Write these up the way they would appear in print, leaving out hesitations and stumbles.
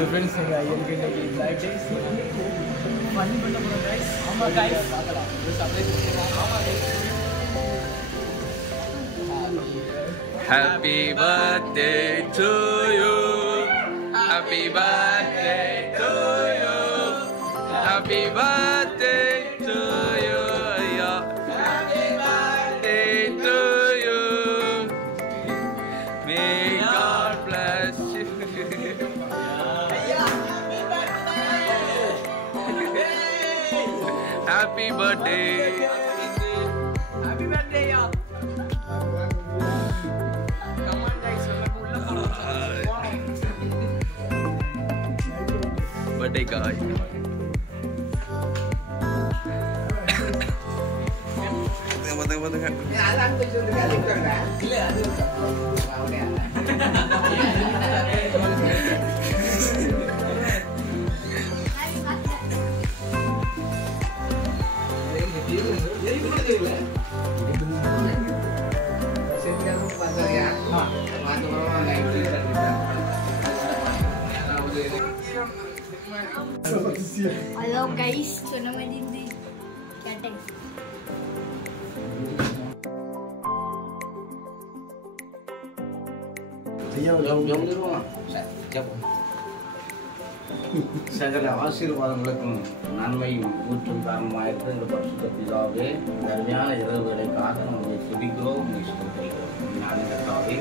So friends, ஐயனுக்கு இன்னைக்கு birthday fun பண்ண போறோம் गाइस. ஆமா गाइस. பார்க்கலாம். ஒரு சர்ப்ரைஸ் கொடுக்கலாம். ஆமா guys. Happy birthday to you. Happy birthday to you. Happy birthday to you. Happy birthday to you. May God bless you. Happy birthday. Happy birthday y'all. Come on guys, Birthday guy. Hello guys, சொன்ன மாதிரி இருந்து கேட்டேன். சகல ஆசீர்வாதங்களுக்கும் நன்மையும் ஊற்றும் காரணமாயிருக்கிற இந்த பரிசுத்த பிதாவே அருமையான இரவுகளுக்காக நம்மை துதிக்கிறோம் ஞானத்தாவே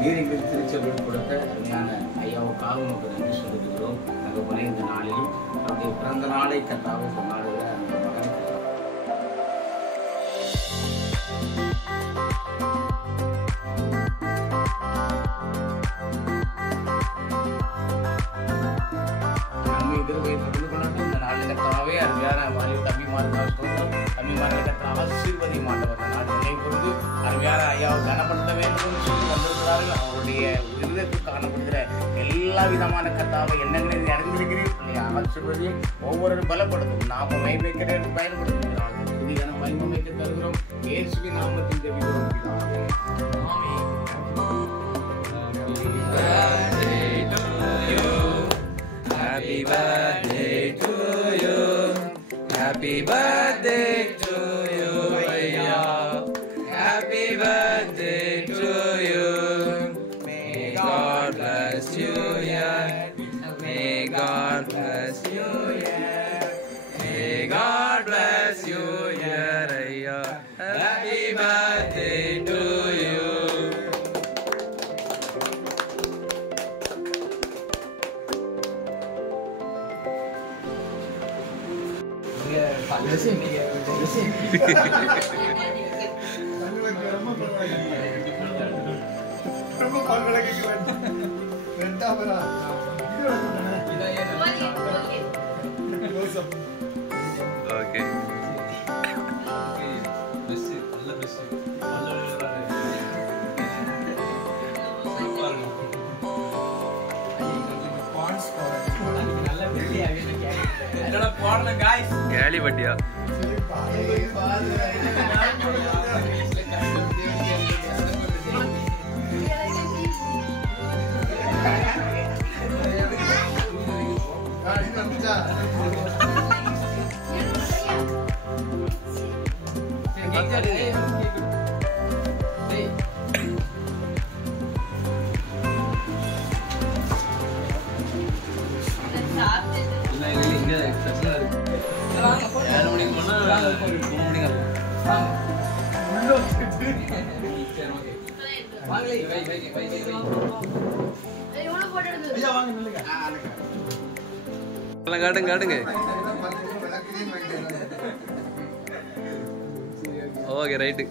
நீர் எங்களுக்கு திருச்சபையில் கொடுத்த அருமையான ஐயாவுக்காக நமக்கு நன்றி செலுத்துகிறோம். அங்கே போன இந்த நாளிலும் அவருடைய பிறந்த நாளை கத்தாவே கொண்டாடுகிற அந்த மகன் எல்லா விதமான கத்தாவை எண்ணங்களை அறிந்திருக்கிறீர்கள் ஆசிர்வதியை ஒவ்வொரு பலப்படுத்தும் நாம மைமைக்கிறேன் பயன்படுத்துகிறாங்க புதிதான மகிமைக்கு தருகிறோம். இயேசுவின் நாமத்தில் ஜெபிக்கிறோம் பிதாவே. ஆமென். Happy birthday to you. Happy birthday to you. Happy birthday to you. May God bless you, yeah. May God bless you, yeah. May God bless you, yeah. Happy birthday to you. Okay. கேலி பட்டியா காட்டுங்க okay right